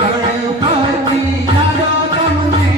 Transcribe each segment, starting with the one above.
ગણપતિ લાડો તમને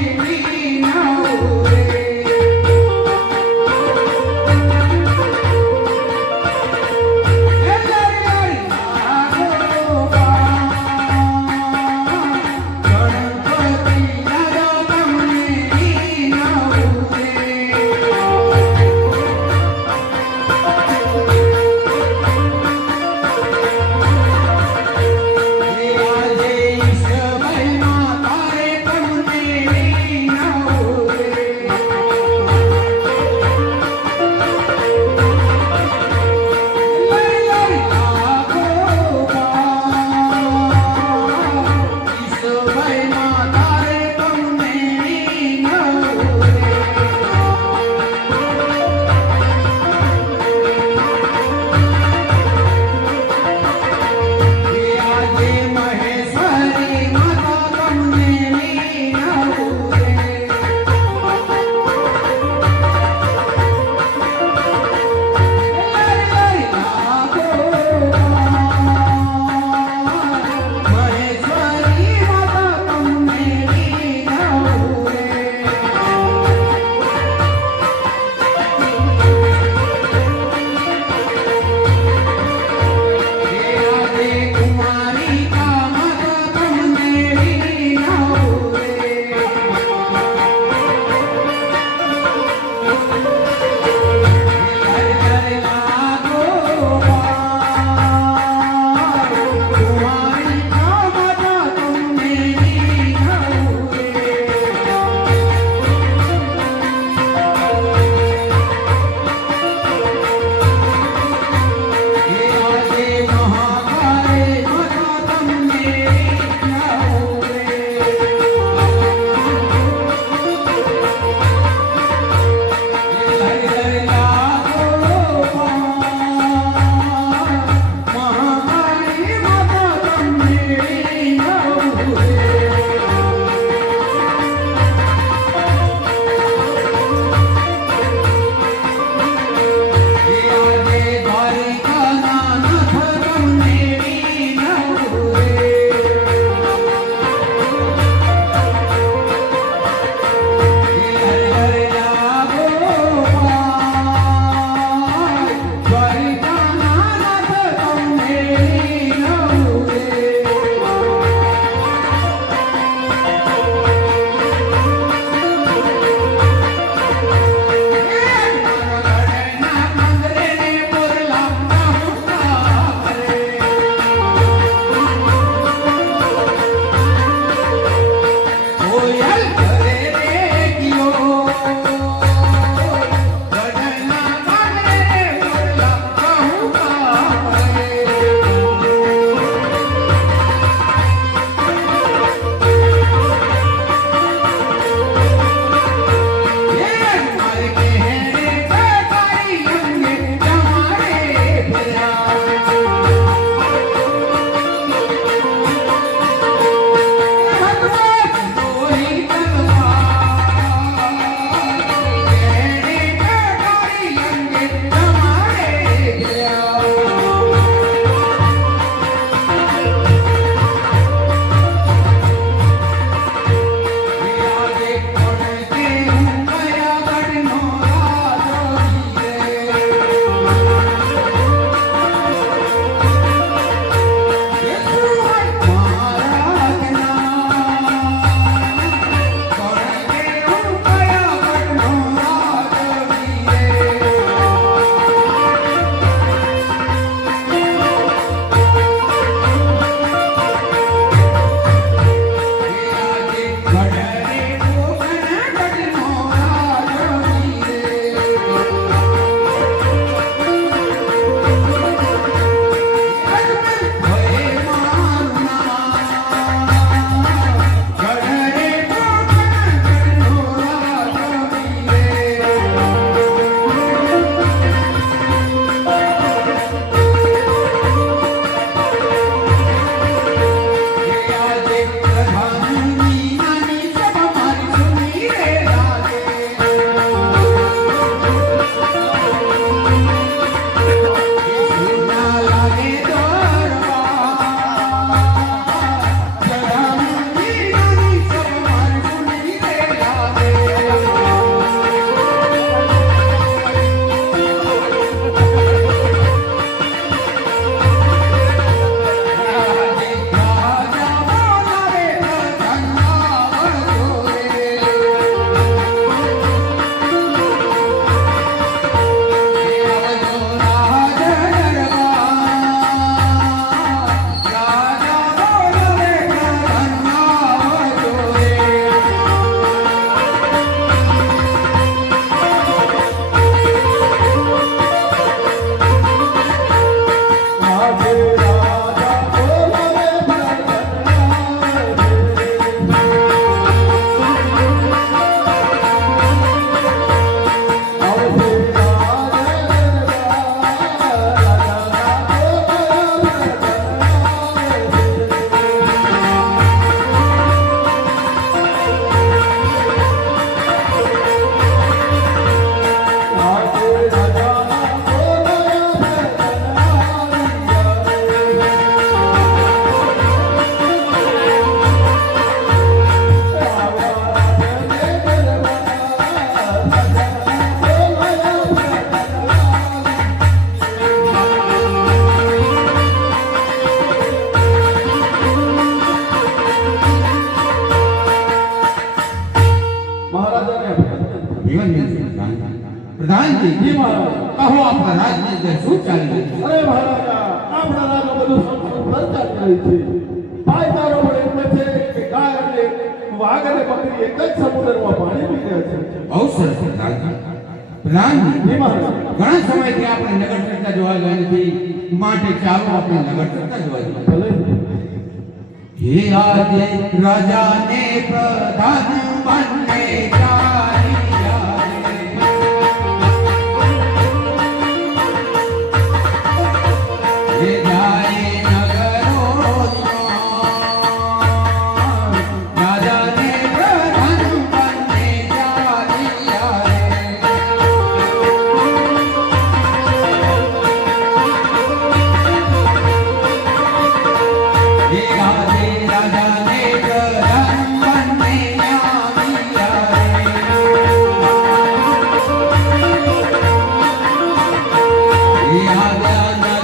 प्रधान जी जी महाराज कहो आपका राज्य में શું ચાલી રહ્યું છે? अरे महाराजा આપણા રાજમાં બધું સંસાર ચાલી રહી છે ભાઈચારો પણ એટલે છે કે ગાય અને વાઘ અને બકરી એક જ સમુદ્રમાં પાણી પી રહ્યા છે બહુ સરસ પ્રધાનજી પ્રધાનજી જી મહારાજ ઘણા સમયથી આપણે નગર ચર્ચા જોવા ગયા નથી માટે ચાલો આપણે નગર ચર્ચા જોવા જઈએ ભલે હે આજે રાજાને પ્રધાન બને ચાલી હે જાય નગરો રાજાને પ્રધાન બને ચાલી હે આજે રાજાને પ્રધાન બને હે આજા નગરો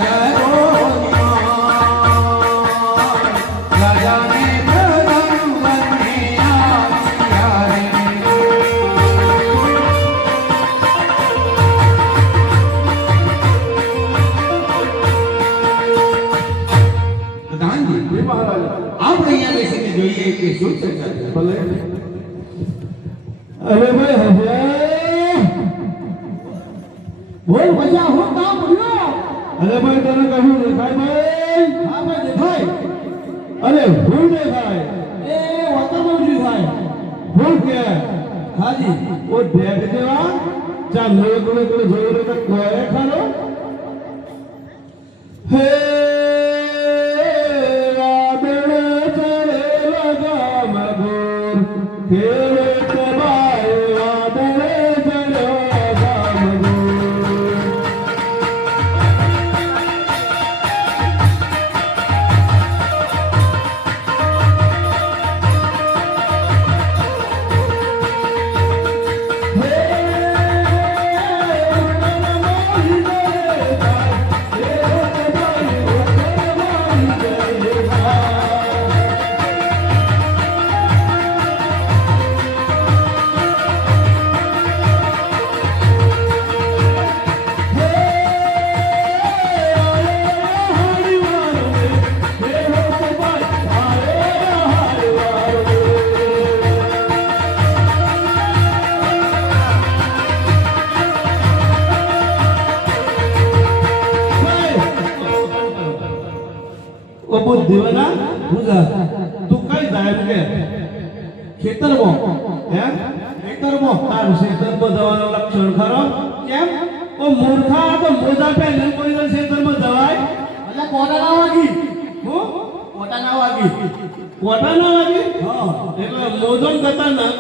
રાજાને પ્રધાન બને પ્રધાનજી જી મહારાજ આપણે અહીંયા બેસીને જોઈએ કે શું ચર્ચા છે ભલે અરે ભાઈ હશે બોલ બચા હું કામ બોલ્યો અરે ભાઈ તને કહ્યું દેખાય ભાઈ હા ભાઈ દેખાય અરે ભૂલ દેખાય એ વાતમાં ઉજી થાય ભૂલ કે હાજી ઓ ઢેક દેવા ચા નળે કોને જોયો તો કોઈ ખાનો હે વાદળ ચડે લગા મગોર ખેડે કબાય વાદળ ચડે લગા મગોર દીવાના પૂજા તું કઈ જાય કે ખેતરમાં હે ખેતરમાં તાર ખેતરમાં જવાનો લક્ષણ ખરો કેમ ઓ મૂર્ખા તો મોજા પહેલે કોઈ દર ખેતરમાં જવાય એટલે કોટા ના વાગી હું કોટા ના વાગી હા એટલે મોજન કરતા ના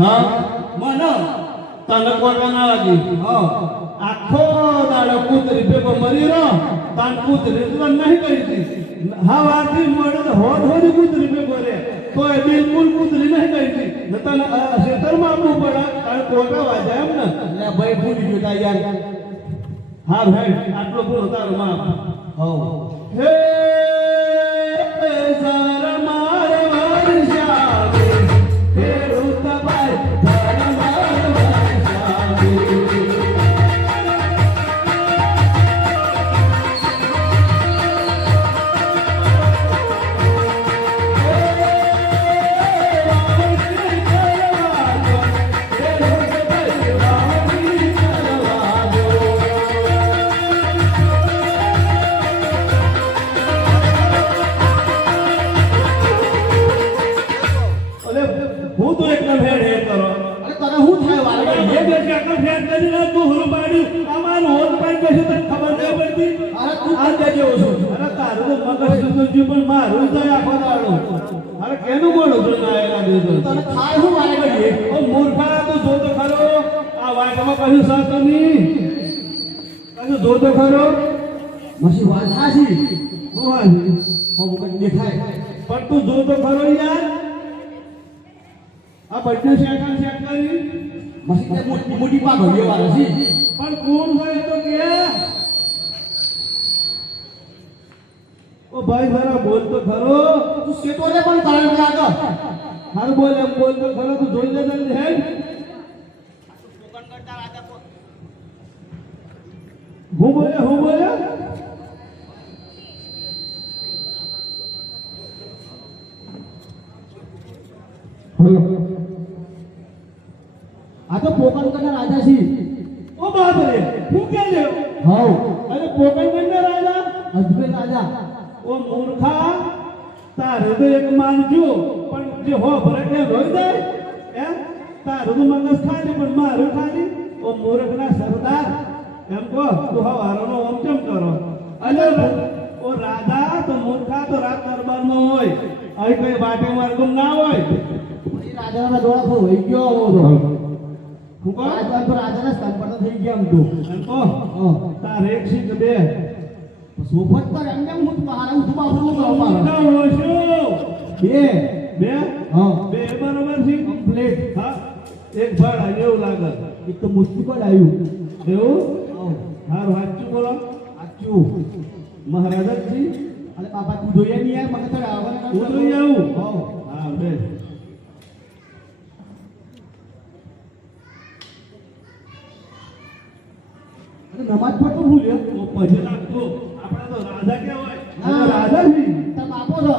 હા મને તને કોટા ના વાગી હા આખો દાડો કૂતરી ભેગો મરી રહ્યો તાન કૂતરી તો નહીં કરી હતી હા વાથી મળે તો હોડ હોડી કૂતરી ભેગો રે તો એ બિલકુલ કૂતરી નહીં કરી હતી તને ખેતરમાં આપવું પડે તારે કોટા વાજાય એમ ને એટલે ભાઈ ભૂલી ગયો તા યાર હા ભાઈ આટલો પૂરો તારો માં હે સર માર વર્ષાવે ખેડૂત ભાઈ સર માર વર્ષાવે હું તો એકદમ હેડ હેડ કરો અરે તને હું થાય વાલે એ બેસ એકદમ હેડ કરી ના તું હુર પાડી અમાર હોત પાઈ બેસે તને ખબર નહીં પડતી અરે તું આ દેજો છું અરે તારું તો મગજ તો જીવ પણ મારું જાય આખો દાડો અરે કેનું બોલો તો ના એના દેજો તને થાય હું વાલે ગઈ ઓ મૂર્ખા તો જો તો ખરો આ વાટમાં કહ્યું સાતની કહ્યું જો તો ખરો મસી વાત હાસી હું હાસી હો મુકત દેખાય પણ તું જો તો ખરો યાર આ બધું સેટ કરી મસ્તી મોટી મોટી પાઘડીઓ વાળા છે પણ કોણ હોય તો કે ઓ ભાઈ જરા બોલ તો ખરો તું સેટોને પણ કરંટ લાગો હાર બોલ એમ બોલ તો ખરો તું જોઈ લે જલ્દી હે કોકણ કરતા હું બોલ્યા આ તો પોકણગઢના રાજા છે. ઓ બાપ રે હું કે લ્યો હાઉ અરે પોકણગઢના રાજા અજમેર રાજા. ઓ મૂર્ખા તારે તો એક માનજો પણ જે હો ભરે કે રોઈ જાય એમ તારું તો મગજ ખાલી પણ મારું ખાલી ઓ મૂર્ખના સરદાર એમ કહો તું હવારોનો ઓમ કેમ કરો અલે ઓ રાજા તો મૂર્ખા તો રાત દરબારમાં હોય અહીં કઈ વાટે માર્ગમ ના હોય એ રાજાના ડોળા પર હોઈ ગયો આવો તો. હું કહો રાજા તો રાજાના સ્થાન પર થઈ ગયા આમ તો. એમ કહો તારે એક શીખ બે સોફત તો એમ કેમ હું બહાર આવું છું બાપુ કરો મારો. બે બે હા બે બરોબર છે કમ્પ્લીટ. હા એક ભાડા એવું લાગે એક તો મુસ્તી પર આવ્યું. એવું હા હારું વાંચું બોલો આચું. મહારાજજી અરે બાપા તું જોઈએ નહીં યાર મને તો આવવાના હું જોઈ આવું હા હા બે અરે નમાજ પડતો ભૂલ્યો. તો પછી નાખો આપણા તો રાજા કહેવાય હા. રાજા જી તાર બાપો છો.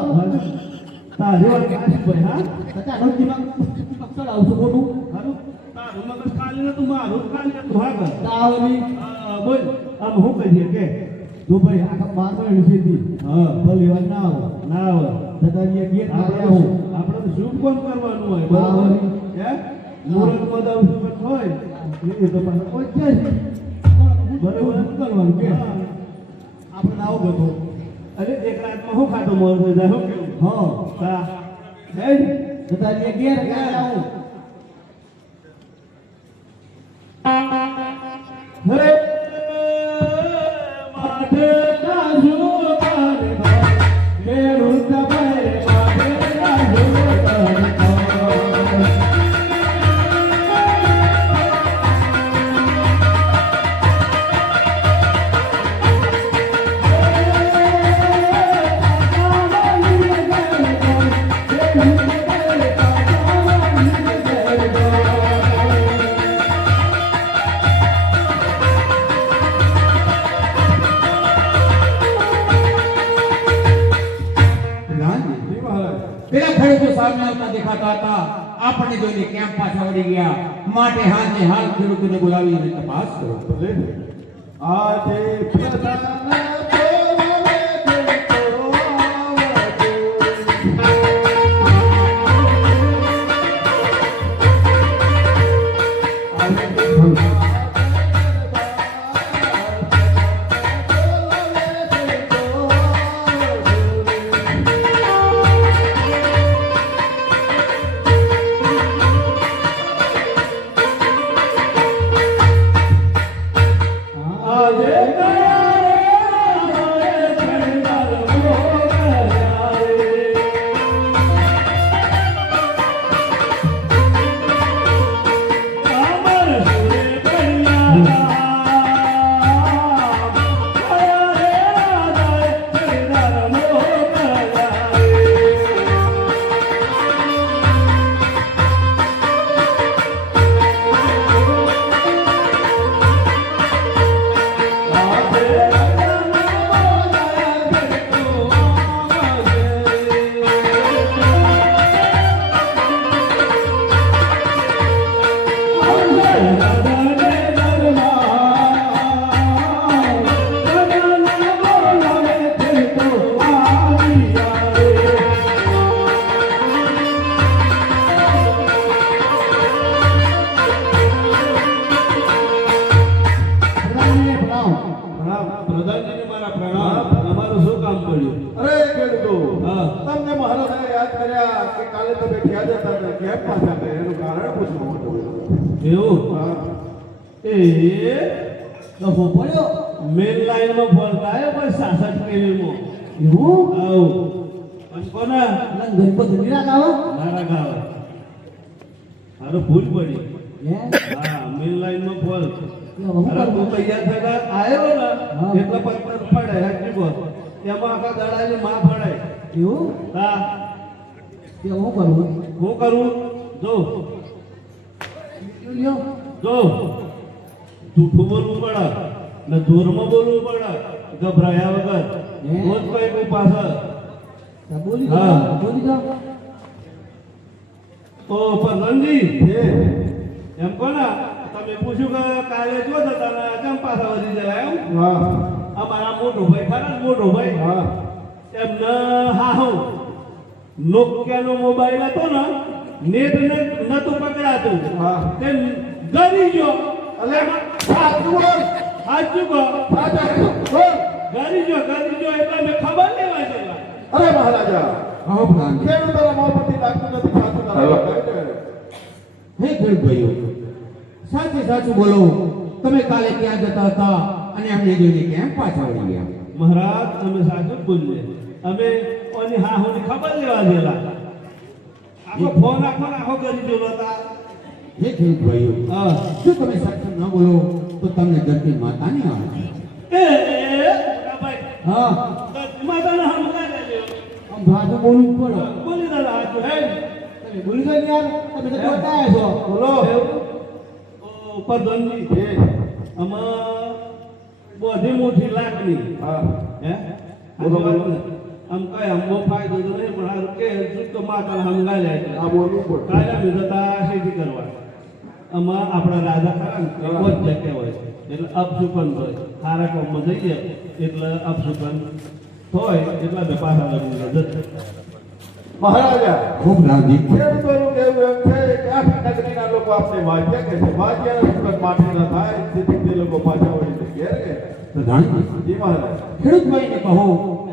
તારે વાત કાશી ભાઈ હા તતા નો દિમાગ પકડ આવছো ખોટું. હારું તારું મગજ ખાલી ને તું મારું જ ખાલી ને તું હા કર તાવની બોલ આમ હું કહીએ કે જો ભાઈ આખા 12 માં એણસીથી હા ભલે વાત ના આવે. ના આવે તતા ની ગેટ આપણે મારે આવું. આપણે તો શુભ કામ કરવાનું હોય હા, બરાબર વળી. હે મુહૂર્ત મદાવ શુભ હોય એ તો પણ કોઈ છે જ નહીં. બરાબર શું કરવાનું કે હા. આપણે નાવો ગતો. અરે એક રાતમાં હું ખાતો મોર થઈ જાય શું કેવું હા હા હે તતા ની ગેટ મારે આવું. હે માથે નાજુ કારે મે રૂતા ભાઈ માથે નાજુ કારે પ્રધાનજી, પેલા ખેડૂતો સામે આવતા દેખાતા હતા. આપણને જોઈને કેમ પાછા વળી ગયા? માટે હાલને હાલ ખેડૂતોને બોલાવીને તપાસ કરો. આજે પ્રધાન બોલાવે છે તો આજે પ્રધાનને બોલાવો. પ્રધાનજીને મારા પ્રણામ અમારું શું કામ પડ્યું અરે ખેડૂતો હા. તમને મહારાજાએ યાદ કર્યા કે કાલે તમે ક્યાં જતા હતા કેમ પાછા ગયા એનું કારણ પૂછવું હતું. એવું હા. એ તો પડ્યો મેન લાઈનમાં ફરતા આવ્યો પણ 66 કેવીમાં એવું આવ પણ કોના ના ગણપતિ નિરાક આવો. મારા ગાવ હારો ભૂલ પડી હે હા મેન લાઈનમાં ફોલ હું અરે તું કરું? તૈયાર થયેલા આવ્યો ને હા. એટલે પત્તર પડે હાચી બોલ એમાં આખા દડાની માં પડે એવું હા તે હું કરું? હું કરું જો લ્યો જો જૂઠું બોલવું પડે ને જોરમાં બોલવું પડે ગભરાયા વગર હે? રોજ કઈ કોઈ પાછળ બોલી હા. જાઓ બોલી જાઓ ઓ પ્રધાનજી હે એમ કોને તમે પૂછ્યું કે કાલે જો જતા ને કેમ પાછા વધી જાય એમ હા અમારા મોટો ભાઈ ખરા ને મોટો ભાઈ હા એમને હા હું નોકિયાનો મોબાઈલ હતો ને નેટ નતું પકડાતું હા. તે ગરી ગયો અલે સાચું બોલ સાચું કહો સાચું બોલ ગરી ગયો એટલે મેં ખબર લેવા જવા અરે મહારાજા કહો પ્રધાનજી ખેડૂતોના મોં પરથી લાગતું નથી સાચું તારા હે ખેડૂત ભાઈઓ સાચે સાચું બોલો તમે કાલે ક્યાં જતા હતા અને અમને જોઈને કેમ પાછા વળી ગયા મહારાજ અમે સાચું જ બોલીએ અમે ઓની હા હોની ખબર લેવા ગયેલા આખો ફોન આખો કરી જોલો હતા હે ખેડૂત ભાઈઓ હા જો તમે સાચું ન બોલો તો તમને ધરતી માતા નહીં આવે એ મોટા ભાઈ હા માતાને હમકા દેજો આમ ભાષા બોલવું જ પડે બોલી દાદા હાચું હે તમે બોલી જાઓ ને યાર તમે તો જોતા આવ્યા છો બોલો ઓ પ્રધાનજી હે આમાં બધી મોટી લાગણી હા હે બોલો, બોલો. આમ કઈ આમ ફાયદો તો નહીં પણ હારું કે શુદ્ધ માતાને હમગાઈ લે આ બોલવું પડે કાયદા વિધતા ખેતી કરવા આમાં આપણા રાજા ખરા ને એ કોઈ જ જગ્યા હોય એટલે અપશુકન હોય સારા કામમાં જઈએ એટલે અપશુકન હોય એટલે બે પાછા લગી જશે મહારાજા ખૂબ રાજી ખેડૂતોનું કહેવું એમ છે કે આખી નગરીના લોકો આપણે વાંચ્યા કે છે વાંચ્યાના સુરત માટે ન થાય તેથી તે લોકો પાછા વળીને ઘેર ગયા પ્રધાનજી જી મહારાજ ખેડૂત ભાઈને કહો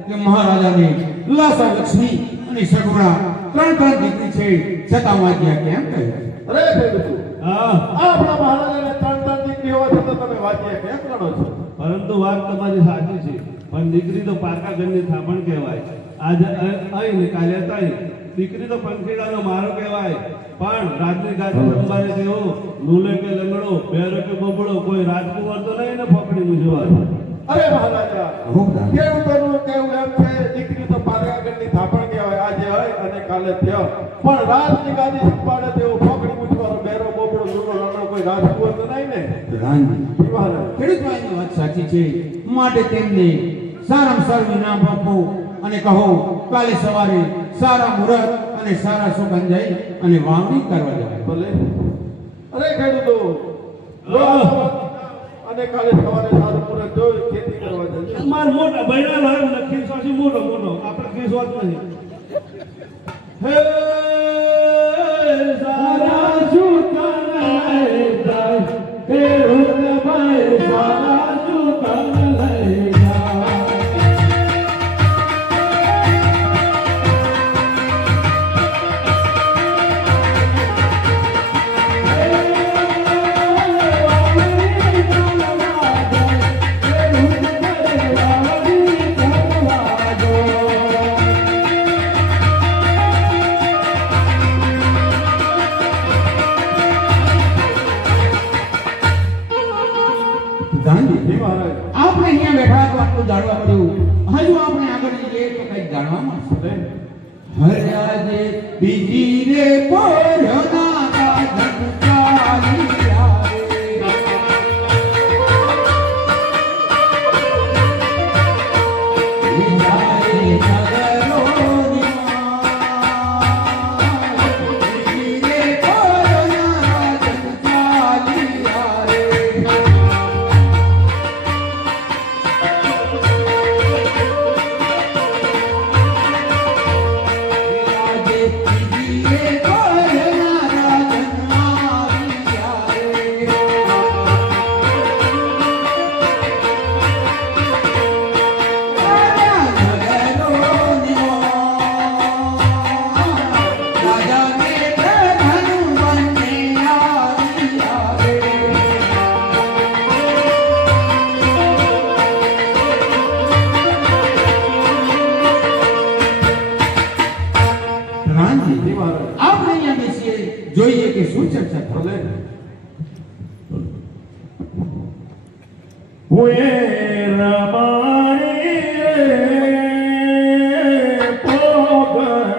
કે મહારાજાને લાસા લક્ષ્મી અને સગુણા ત્રણ દીકરી છે છતાં વાંચ્યા કેમ કહ્યું અરે ખેડૂતો હા આપણા મહારાજાને ત્રણ દીકરી હોવા છતાં તમે વાંચ્યા કેમ કરો છો પરંતુ વાત તમારી સાચી છે પણ દીકરી તો પાકા ઘરની થાપણ કહેવાય આજે અહીં ને કાલે તઈ દીકરી તો પંખીડાનો મારો કહેવાય પણ રાજની ગાદી રમવાને તેઓ લૂલે કે લંગડો બેરો કે બબડો કોઈ રાજકુમાર તો નહીં ને ફકડી મુજવા અરે મહારાજા ખૂબ રાજી ખેડૂતોનું કહેવું એમ છે દીકરી તો પાકા ઘરની થાપણ કહેવાય આજે હોય અને કાલે થયો પણ રાજની ગાદી સંભાળે તેવો ફોકડી મૂછવાનો બેરો બોબડો લૂલો લંગડો કોઈ રાજકુમાર તો નહીં ને પ્રધાનજી જી મહારાજ ખેડૂત ભાઈની વાત સાચી છે માટે તેમને સારામાં સારું ઇનામ આપો અને કહો કાલે સવારે સારા મુહૂર્ત અને સારા સુગંધ જઈ અને વાવણી કરવા જાય ભલે અરે ખેડૂતો લો અને કાલે સવારે સારું મુહૂર્ત જોઈ ખેતી કરવા જજો માર મોટા બૈરા લાવ ને ખીસવાથી મોટો મોટો આપણે ખીસવા જ નહીં હે સારા સુકન લઈ જાય ખેડૂત ભાઈ સારા સુકન લઈ જાય ગાંધી જી મહારાજ આપણે અહીંયા બેઠા તો આટલું જાણવા મળ્યું હજુ આપણે આગળ જઈએ તો કંઈક જાણવા મળશે હરિયાજે બીજી રે પોરના ગાજન ચાલી આવે વિચારે નગરોની માં બીજી રે પોરના ગાજન ચાલી આવે આજે બીજીએ કોરનારા જન્માવ્યા રે નગરોની રાજાને પ્રધાન બને આવ્યા રે રામજી જી મહારાજ આપણે અહીંયા બેસીએ જોઈએ કે શું ચર્ચા ભલે હુએ રમાણી પોગણ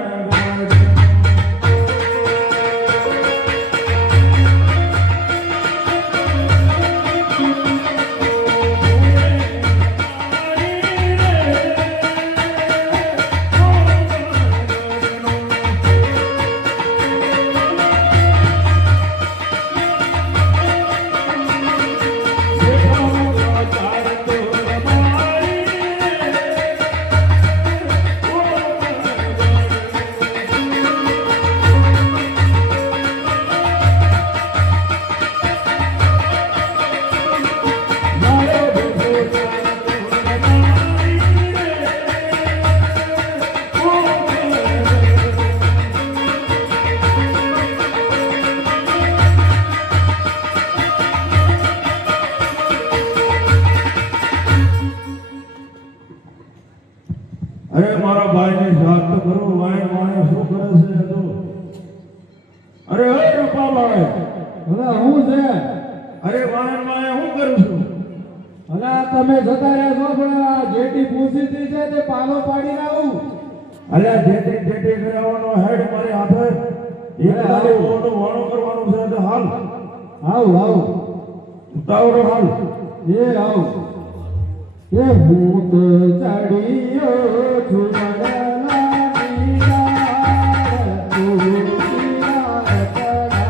અરે મારા ભાઈને વાત તો કરો વાય વાય શું કરે છે તો અરે હે રૂપાભાઈ ભલા હું છે અરે વાય વાય હું કરું છું ભલા તમે જતા રહ્યા છો પણ આ જેટી પૂછી હતી છે તે પાલો પાડી આવું અલ્યા જેટી કરાવવાનો હેડ મારી હાથે એક તારે ઓનો વાણો કરવાનો છે તો હાલ આવ ઉતાવળો હાલ એ આવ એ હું તો ચડિયો છું મગનાની ડાળ, તુલસીના રતના.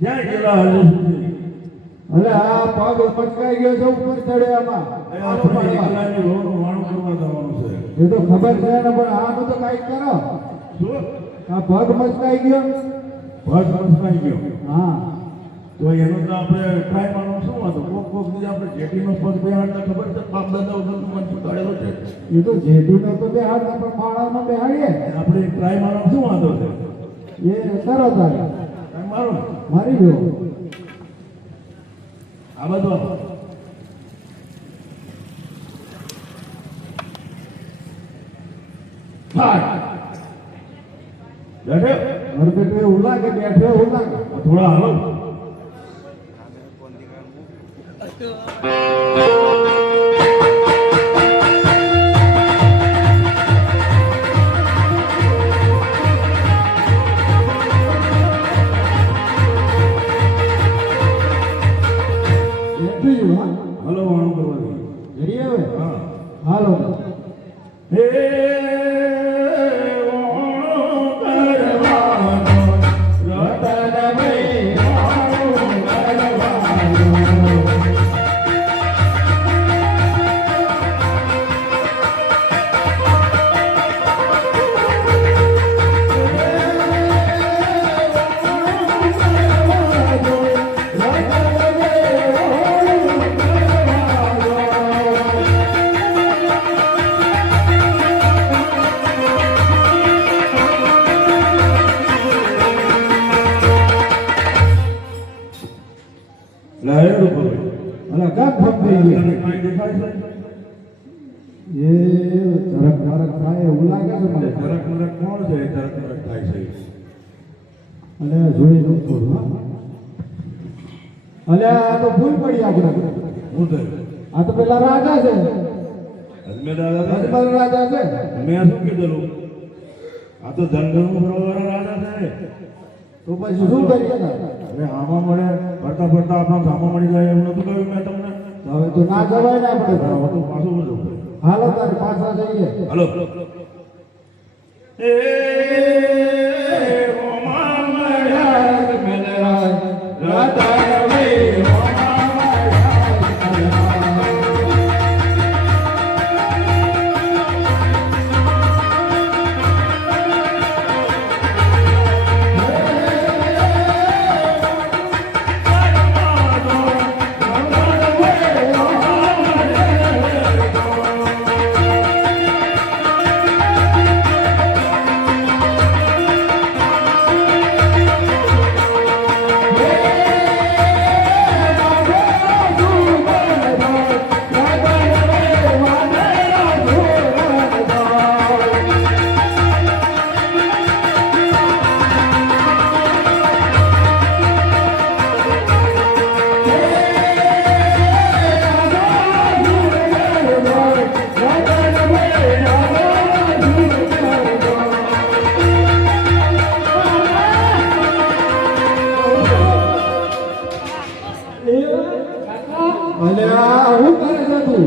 ક્યાં ગયેલા હજુ સુધી અરે આ પગ પટકાઈ ગયો છે ઉપર ચડે આમાં આપણે એકલાની રોનું વાણું કરવા જવાનું છે એ તો ખબર છે ને પણ આનું તો કઈક કરો શું આ પગ મચકાઈ ગયો બસ મસ્કાઈ ગયો હા તો એનો તો આપણે ટ્રાય મારવાનું શું હતું કોક બીજા આપણે જેટીનો પગ બેહાડતા ખબર છે બાપ દાદા વખત મન સુધારેલો છે એ તો જેટીનો તો બેહાડતા પણ માળામાં બેહાડીએ આપણે ટ્રાય મારવાનું શું વાંધો છે એ કરો તારે ટ્રાય મારો મારી ગયો આ બધું આપો. બેઠે હરકત એવું લાગે બેઠે એવું લાગે થોડા હાલો બેઠી ગયું હા હલો વાણું કરવા દે. જડી હવે હા હાલો હે વાણું કરવાનો રતનભાઈ વાણું કરવાનો. લાયો ભાઈ અલા કાક ભમ થઈ ગયું કાંઈ દેખાય છે એ તરક તરક થાય એવું લાગે છે મને તરક મરક કોણ છે તરક મરક થાય છે અને જોઈ નું થોડું હા અલે આ તો ભૂલ પડી આપણે હું થયું આ તો પેલા રાજા છે અજમેર દાદા અજમલ રાજા છે મેં શું કીધેલું આ તો ધનગરનું બરોબર રાજા છે. તો પછી શું કરીએ ને? અરે આમાં મળે ફરતા ફરતા આપણો ગામમાં મળી જાય એવું નતું કહ્યું મેં તમને? હવે તો ના જવાય ને આપણે તો. હવે તો પાછું બધું. હાલો તારે પાછા જઈએ. હાલો. એ રોમા મળ્યા મેલરાય રાધા રે રોમા અલ્યા હું કરે છે તું?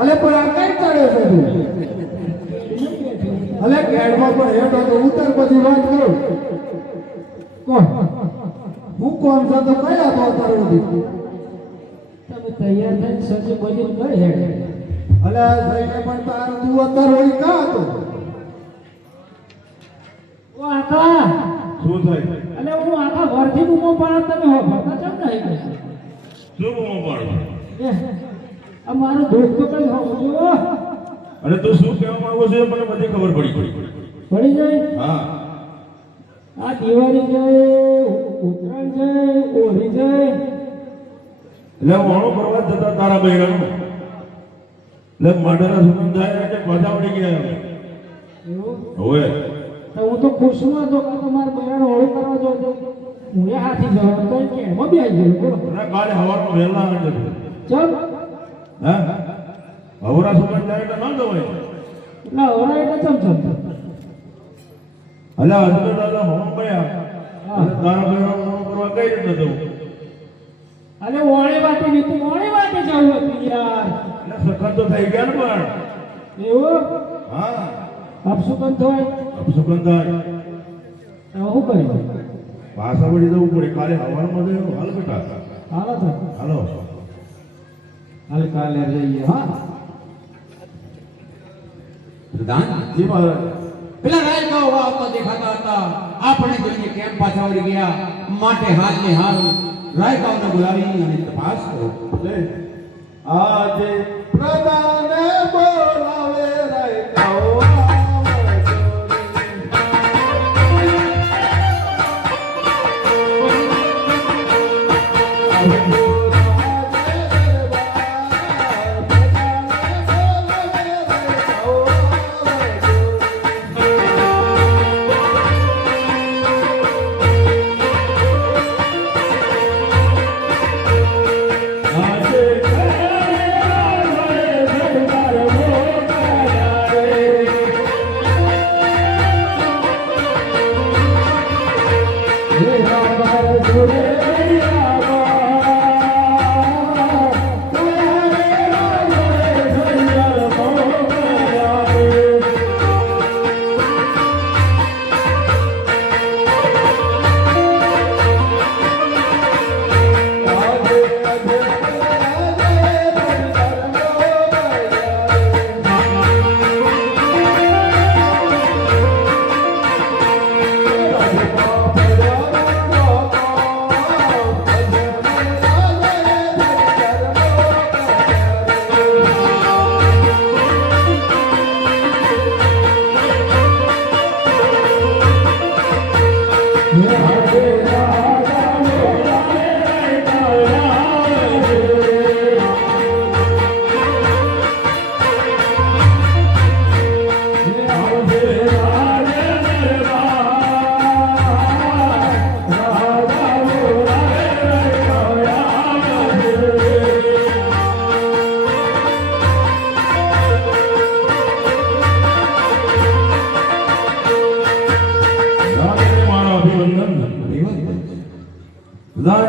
અલે પણ આ કઈ કરે છે તું? અલે ગેડમાં પણ હેઠો તો ઉતર પછી વાત કરું. કોણ? હું કોણ છે તો કયા તો તારું દીકરું? તમે તૈયાર થઈને સજી બજી ગઈ હેડે. અલે જઈને પણ તારું તું અત્તર હોય કા હતો? ઓ આકા શું થાય? અને હું આખા ઘરથી બૂમો પાડત તમે હો ભરતા કેમ નહીં ગઈ? શું બૂમો પાડો? આ મારું દુઃખ તો કઈ હોવું જો અરે તું શું કહેવા માંગો છો એ મને બધી ખબર પડી. પડી જાય. હા આ દિવાળી જાય, ઉત્તરાયણ જાય, હોળી જાય. એટલે વાણો કરવા જતા તારા બહેરાનું એટલે માટેના સુગંધ થાય એટલે પાછા વળી ગયા અમે. એવું? હવે તો હું તો ખુશમાં હતો કે તમારે બહેરાને હોળી કરવા જો તો હું એ હાથી જવાનું તો કેમાં બી આવી ગયું બોલો. અને કાલે હવારમાં વહેલા આવે છે. ચલ હા હવરા સુગંધ થાય એટલે ન જવાય. એટલે હોરા એટલે ચમ અલ્યા હજુ દાદા હોમ ગયા અને તારા બહેરાનું વાણો કરવા કઈ રીતે જવું? અરે ઓણે વાતે નીકળી ઓણે વાતે જવું હતું યાર. એટલે સખત તો થઈ ગયા ને પણ. એવું હા અપસુકન થાય સુગંધ થાય તો શું કર્યું? પાછા વળી જવું પડે. કાલે હવારમાં જવું. હાલ બેટા હાલો તો હાલો. હાલ કાલે જઈએ હા. પ્રધાન જી મહારાજ. પેલા રાયકાઓ આવતા દેખાતા હતા. આપણે જોઈને કેમ પાછા વળી ગયા માટે હાથને હાથ રાયકાઓને બોલાવી અને તપાસ કરો. લે આજે પ્રધાને બોલાવે રાયકાઓ આજે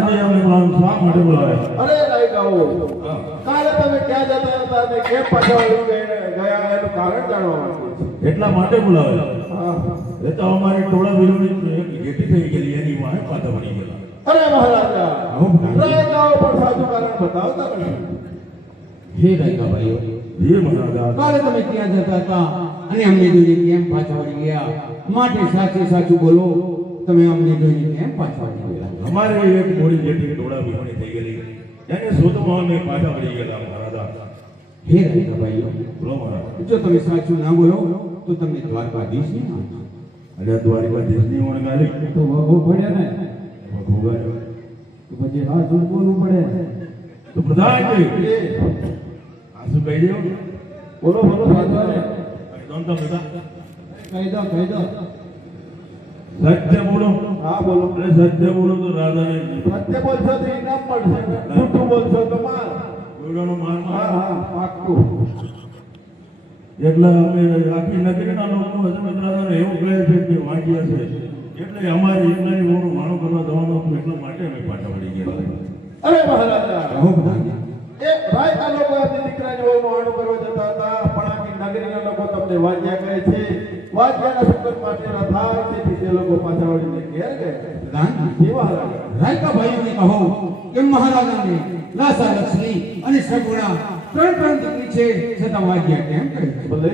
મહારાજે અમને શા માટે બોલાવ્યા? અરે રાયકાઓ, હા. કાલે તમે ક્યાં જતા હતા અને કેમ પાછા વળી ગયા એનું કારણ જાણવા માંગુ છું. એટલા માટે બોલાવ્યા. હા. એ તો અમારી ટોળા વિરોધી એક ઘેટી થઈ ગયેલી એની વાહે પાછા વળી ગયેલા. અરે મહારાજા, આવો બધા. રાયકાઓ પણ સાચું કારણ બતાવતા નથી. હે રાયકા ભાઈઓ, હે મહારાજા, કાલે તમે ક્યાં જતા હતા અને અમને જોઈને કેમ પાછા વળી ગયા? માટે સાચું સાચું બોલો, તમે અમને જોઈને કેમ પાછા વળી ગયા? અમારે એક મોડી જેટલી ટોળા વિહોણી થઈ ગયેલી એને શોધમાં અમે પાછા વળી ગયેલા મહારાજા. હે રાયકા ભાઈઓ, બોલો મહારાજ. જો તમે સાચું ના બોલો તો તમને દ્વારકાધીશ નહીં આપે. અરે દ્વારિકાધીશની ઓળખાલી તો વગો પડે ને ભગવાન. તો પછી સાચું બોલવું પડે. તો પ્રધાનજી આ શું કહી દો? બોલો બોલો સાચું. કહી દો ને તો બધા. કહી દો કહી દો. સત્ય બોલો. હા બોલો. અરે સત્ય બોલો તો રાજાને સત્ય બોલશો તો ઇનામ મળશે, જૂઠું બોલશો તો માર. ગોળાનો માર હા માર. હા પાક્કું. એટલે અમે આખી નગરીના લોકો હજુ રાજાને એવું કહે છે કે વાંચ્યા છે એટલે અમારે એકલાની વહુનું માણું કરવા જવાનું હતું એટલા માટે અમે પાછા વળી ગયા. અરે મહારાજા, કહો બધાને. એ રાયકા લોકો આપણી દીકરાની વહુનું આણું કરવા જતા હતા, પણ આખી નગરીના લોકો તમને વાજ્યા કહે છે. વાજ્યાના સુગંધ માટેના થાય તેથી તે લોકો પાછા વળીને ઘેર ગયા. પ્રધાન, એ મહારાજા, રાયકા ભાઈઓને કહો કે મહારાજાને લાસા લક્ષ્મી અને સગુણા ત્રણ દીકરી છે છતાં વાગ્યા કેમ કરે છે? ભલે.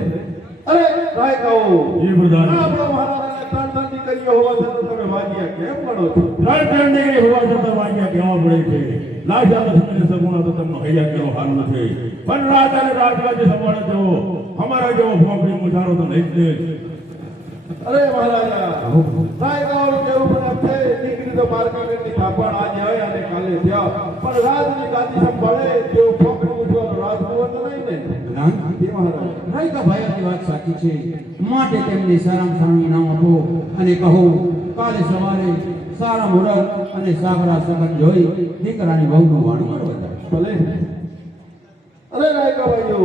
અરે રાયકાઓ, જી પ્રધાન. આપણા મહારાજાને ત્રણ દીકરીઓ હોવા છતાં તમે વાજ્યા કેમ પડો છો? ત્રણ ડિગ્રી હોવા છતાં વાંચ્યા કેવા પડે છે? લાજા લક્ષ્મીને સગુણા તો તમને હૈયા કેવો હાલ નથી. પણ રાજાને રાજગાદી સંભાળે તેવો અમારા જેવો ફોકરી મુસારો તો નહીં જ દે. અરે મહારાજા, રાયકાઓનું કેવું પણ છે, દીકરી તો માર્કેટની થાપણ આજે હોય અને કાલે થયા, પણ રાજની ગાદી સંભાળે તેવું ફોકરી મૂકવાનો રાજકુંવર તો નહીં ને. પ્રધાન, એ મહારાજા, રાયકા ભાઈઓની વાત સાચી છે, માટે તેમને સારામાં સારું ઇનામ આપો અને કહો કાલે સવારે સારા મુહૂર્ત અને સાગરા સગન જોઈ દીકરાની વહુનું વાણું કરવા જાય. ભલે. અરે રાયકા ભાઈઓ,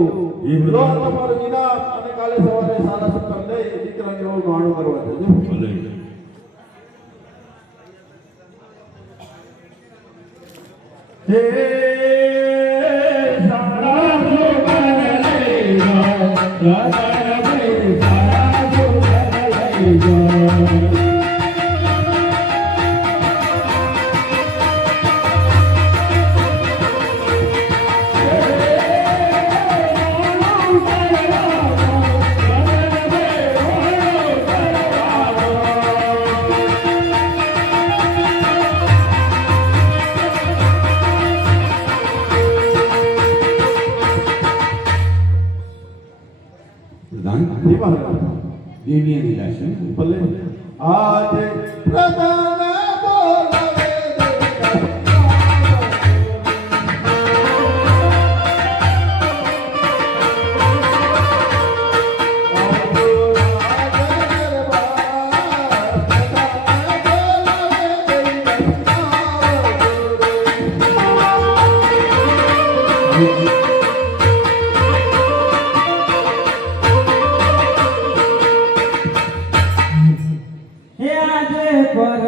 લો આ તમારું ઇનામ અને કાલે સવારે સારા સત્તર લઈ દીકરાની વહુનું આણું કરવા જજો. ભલે. હે સારા સુગન લઈ જાઓ, રાજા ભાઈ સારા સુગન લઈ જાઓ. પ્રધાન, એ મહારાજા, દેવીની લાશે ભલે. આજે પ્રધાન બોલાવે હે આજે પર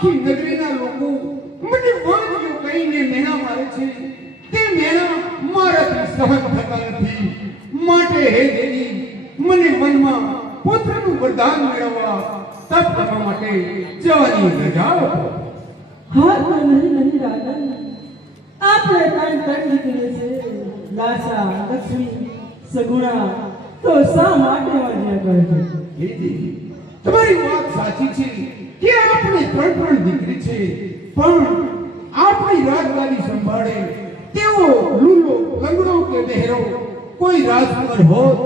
આખી નગરીના લોકો મને વાંધો કહીને મેણા મારે છે તે મેણા મારાથી સહન થતા નથી માટે હે દેવી મને મનમાં પુત્રનું વરદાન મેળવવા તપ કરવા માટે જવાની રજા આપો હા પણ નહીં રાજન આપણે ત્રણ નીકળીએ છે લાસા લક્ષ્મી સગુણા તો શા માટે વાંચ્યા કરે છે હે દેવી તમારી વાત સાચી છે કે આપણે ત્રણ દીકરી છે પણ આપણી રાજગાદી સંભાળે તેવો લૂલો લંગડો કે બહેરો કોઈ રાજકુમાર હોત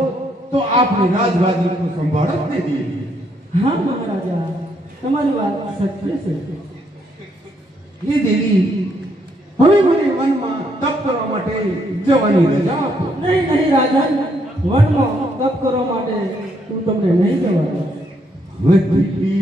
તો આપણે રાજગાદીનું સંભાળ જ નહીં દઈએ હા મહારાજા તમારી વાત સત્ય છે હે દેવી હવે મને વનમાં તપ કરવા માટે જવાની રજા આપો નહીં રાજન વનમાં તપ કરવા માટે હું તમને નહીં જવા દઉં. વધી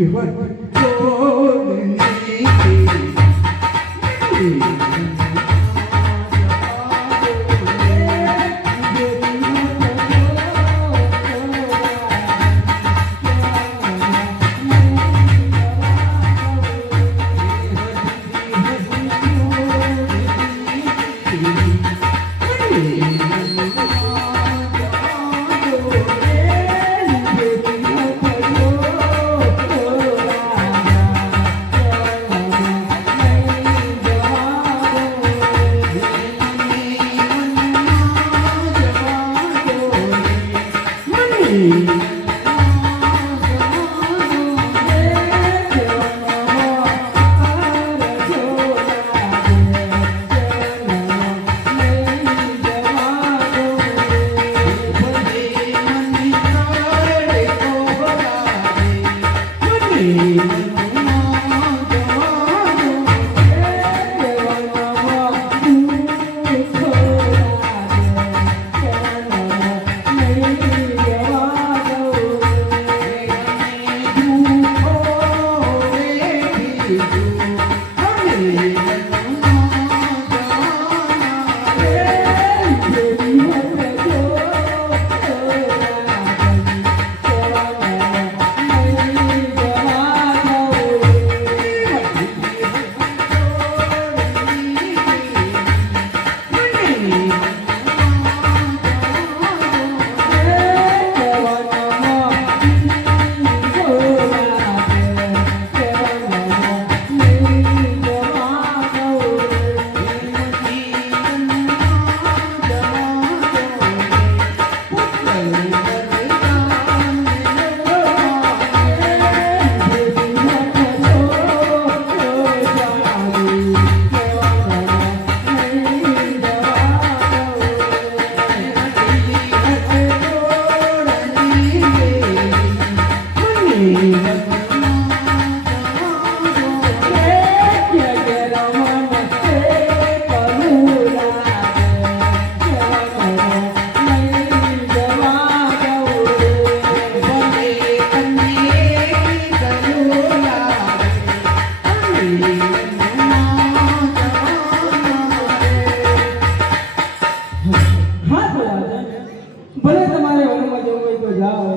ભલે તમારે વનમાં જવું હોય તો જાઓ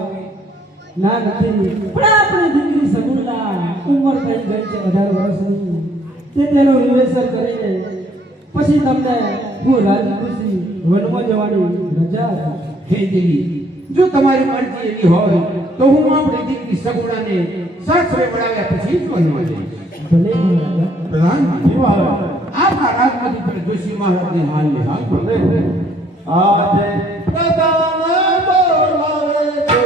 ના નથી પણ આપણી દીકરી સગુણા ઉંમર થઈ ગઈ છે 18 વર્ષની તે તેનું નિવેશન કરીને પછી તમને હું રાજી ખુશી વનમાં જવાની રજા આપું. હે દેવી જો તમારી મરજી એવી હોય તો હું આપણી દીકરી સગુણાને સાસરે વળાવ્યા પછી જ વનમાં જઈશ ભલે મહારાજા. પ્રધાનમંત્રી આપણા રાજમાંથી પણ જોશી મહારાજને હાલને હાલ ભલે આજે પ્રધાન બોલાવે તો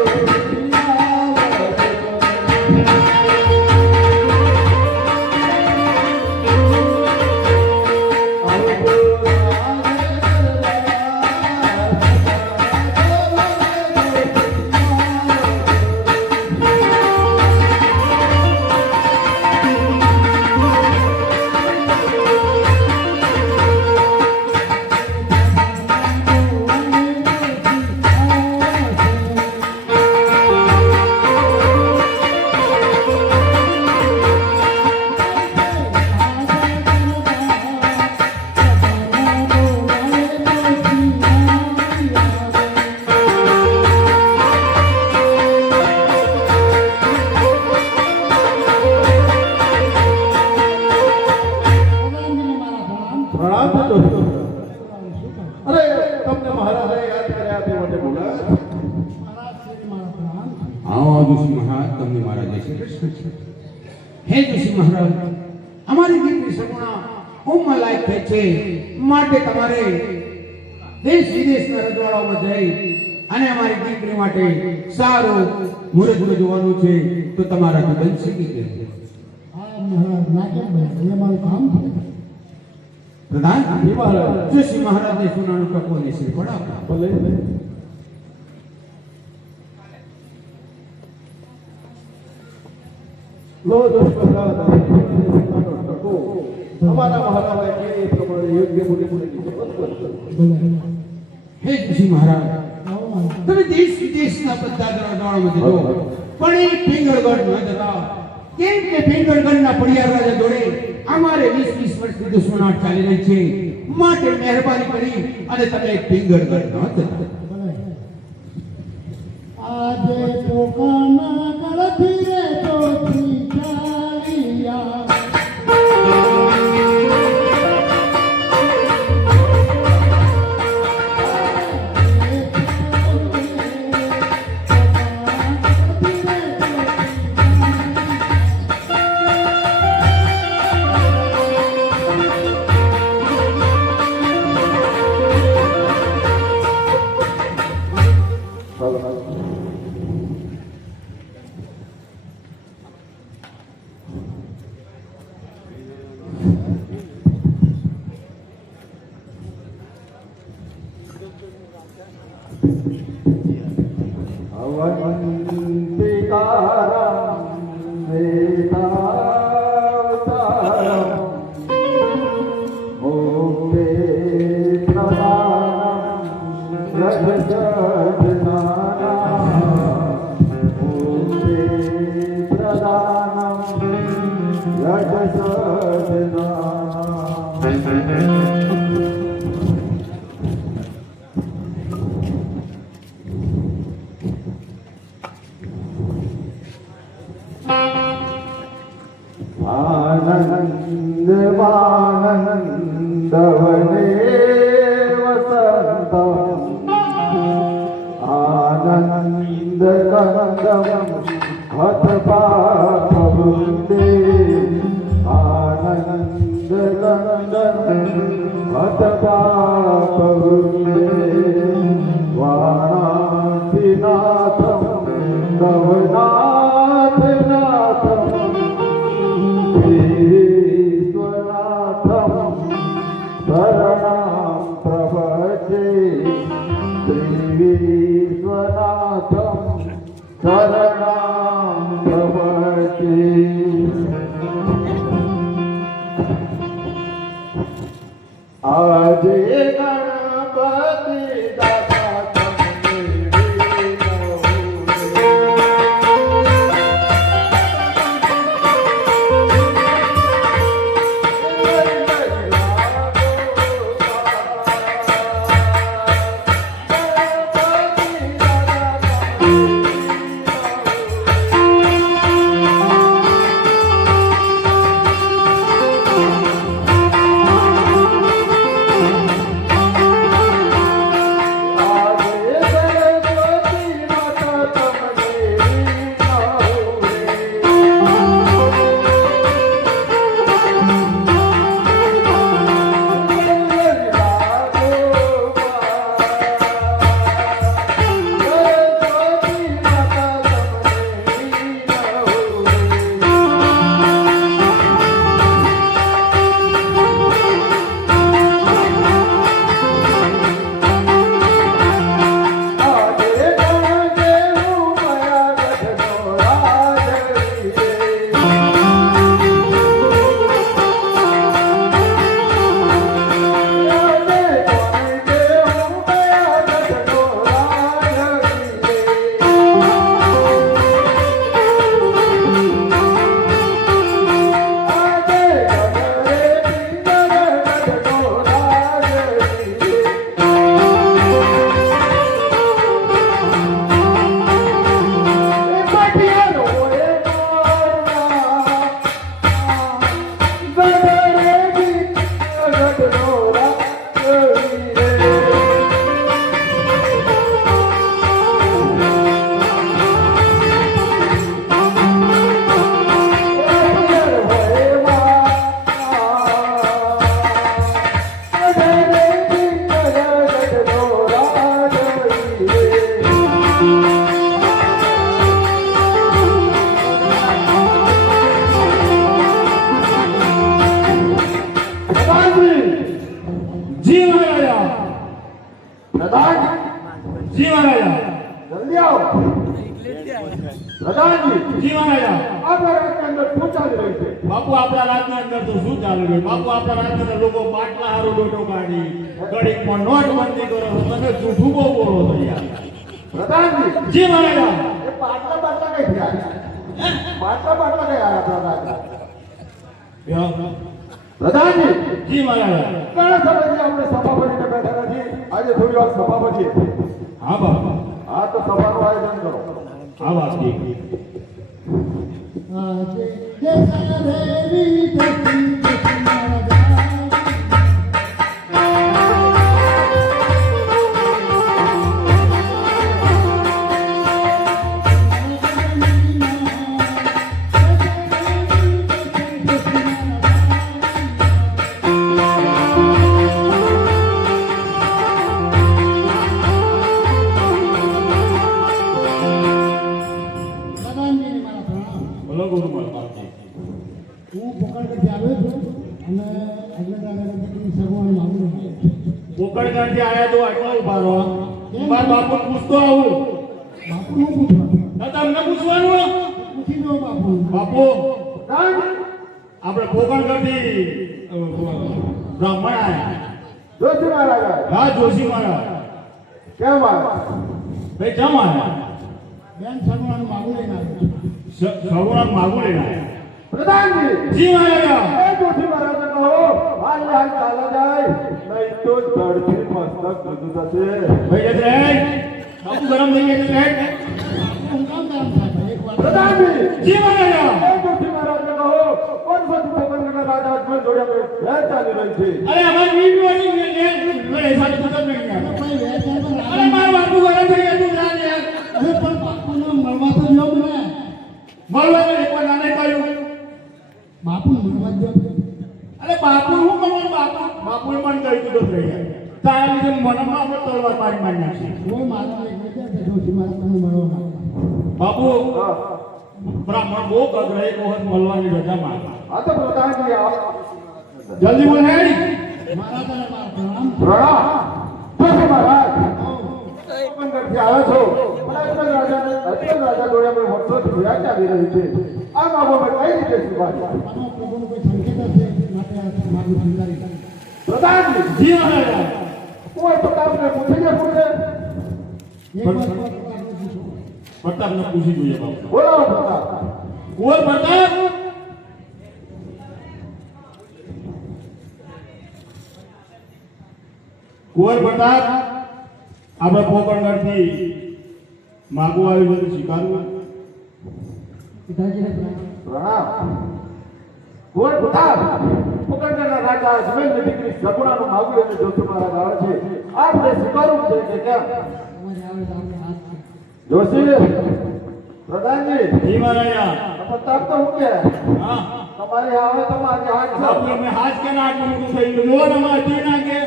હા જોશી મહારાજ, તમને મારા જય શ્રી કૃષ્ણ. હે જોશી મહારાજ, અમારી દીકરી સગુણા ઉંમર લાયક થઈ છે, માટે તમારે દેશ વિદેશના રજવાડાઓમાં જઈ અને અમારી દીકરી માટે સારું મુહૂર્ત જોવાનું છે, તો તમારાથી બનશે કે કેમ? હા મહારાજ, ના કેમ બને? એ મારું કામ છે. પ્રધાન જી મહારાજ. જોશી મહારાજને સોનાનું ટકો અને શ્રીફળ આપો. ભલે લો દોસ્તો અમારા મહારાજે કે એ પ્રમાણે યોગ્ય મુનિની શપથ કરશો. હે જોશી મહારાજ, આવો મહારાજ. તમે દેશ વિદેશના બધા રજવાડાઓમાં જજો, પણ એ પિંગળગઢ ન જતા. કેમ કે પિંગળગઢના પડિયાર રાજા જોડે અમારે 20 વર્ષથી દુશ્મનાટ ચાલી રહી છે, માટે મહેરબાની કરી અને તમે પિંગળગઢ ન જતા. ભલે. આજે પોકાના ગળથી રે ચોથી ચાલિયા. આનંદવાનંદવને વસંત આનંદ કંદમ હતપાપવૃંદે આનંદ કંદમ હતપાપવૃંદે વાણાધિનાથમ નવનાથનાથમ વિશ્વનાથમ શરણામ પ્રભજે વિશ્વનાથમ શરણામ પ્રભજે. આજે જી મહારાજા આપણા રાજની અંદર શું ચાલી રહ્યું છે? બાપુ આપણા રાજની અંદર તો શું ચાલી રહ્યું? બાપુ આપણા રાજની અંદર લોકો બાટલા હારું લોટો કાઢી ઘડીક પણ નોટબંધી કરો છો. તમે જૂઠું બહુ બોલો છો યાર. પ્રધાનજી, જી મહારાજા એ બાટલા કઈ થયા? બાટલા કઈ આવ્યા પ્રધાનજી? પ્રધાનજી, જી મહારાજા ઘણા સમયથી આપણે સભા ભરીને બેઠા નથી. આજે થોડી વાર સભા ભરીએ. હા બાપુ હા, તો સભાનું આયોજન કરો. હા બાપુ બોલો ગુરુ મહારાજ હું પોકળગઢથી આવ્યો છું અને અગ્રદાદાની સગવડ માંગુ છું. પોકળગાંઠી આયા તો આટલા ઉભા રહો. મારા બાપુ પૂછતો આવું. બાપુ નું પૂછવાનું તમને પૂછવાનું પૂછી દો બાપુ. બાપુ પ્રધાનજી, આપણે પોકળગાંઠી બ્રાહ્મણ આયા. જોશી મહારાજા, હા જોશી મહારાજ કેમ આવ્યા? ભાઈ જમ આયા. બેન સગવડ માંગુ લઈને આવ્યો. સગુણા માગું લઈને આયા. પ્રધાનજી, જી મહારાજા એ જોશી મહારાજને કહો, હાલ ચાલા જાય, નહીં તો ધડથી મસ્તક જુદું થશે. ભાઈ જત રહે બાપુ ગરમ થઈ ગયા જત રહે. હું કામ કામ થાય એક વાર પ્રધાનજી, જી મહારાજા એ જોશી મહારાજને કહો, કોણ બધું પોકરણના રાજા અજમેર જોડે વેર ચાલી રહી છે. અરે અમારી વીડિયો ની મેં સાથે ખતમ નહીં ગયા. કોઈ વેર ચાલ પણ અરે મારું બાપુ ગરમ થઈ ગયા તું યાર યાર. અરે પણ બાપુને મળવા તો જો મને. મળવા તો એક વાર નાને કહ્યું. બાપુ મળવા જો. અરે બાપુ હું કરવાનું બાપુ એ મને કહી દીધો થઈ ગયા. તારા લીધે મનમાં આપણે તલવાર મારી નાખી. કોઈ મારા એક વિચાર છે જોશી મહારાજ મને મળવા માંગતા. બાપુ હા, બ્રાહ્મણ બહુ કગરે એક વખત મળવાની રજા માંગે. આ તો પ્રધાનજી આવો. જલ્દી બોલ હેડી. મહારાજાને મારા પ્રણામ. પ્રણામ. જોશી મહારાજ, પોકરણથી આવ્યા છો, પણ અજમેર રાજા જોડે અમે વર્ષોથી વેર ચાલી રહી છે. આ બાબતમાં કઈ રીતે સ્વીકાર્યા? આમાં પ્રભુનો કોઈ સંકેત હશે માટે આ માગું સ્વીકારી. પ્રધાનજી, જી મહારાજા કોઈ પ્રતાપને પૂછીને પૂછે. એક વાર પ્રતાપને પૂછો. પ્રતાપને પૂછી જોઈએ બાપુ. બોલાવો પ્રતાપ. કુંવર પ્રતાપ કુંવર પ્રતાપ આપણે પોકરણગઢથી માગું આવ્યું છે સ્વીકારવું. પિતાજીને પ્રણામ. પ્રણામ. કોઈ પ્રતાપ, પોકરણગઢના રાજા અજમેરની દીકરી સગુણાનું માગું અને જોશી મહારાજ આવે છે. આપણે સ્વીકારવું છે કે કેમ? તમારે આવે તો આપણે હાથ છે. જોશી, પ્રધાનજી, જી મહારાજા પ્રતાપ તો હું કે હા તમારી આવે તો મારી હાથ બાપુ છે. અમે હાથ કે ના આટલું મોટું થઈ ગયું. જોવો ને અમારે તી ના કે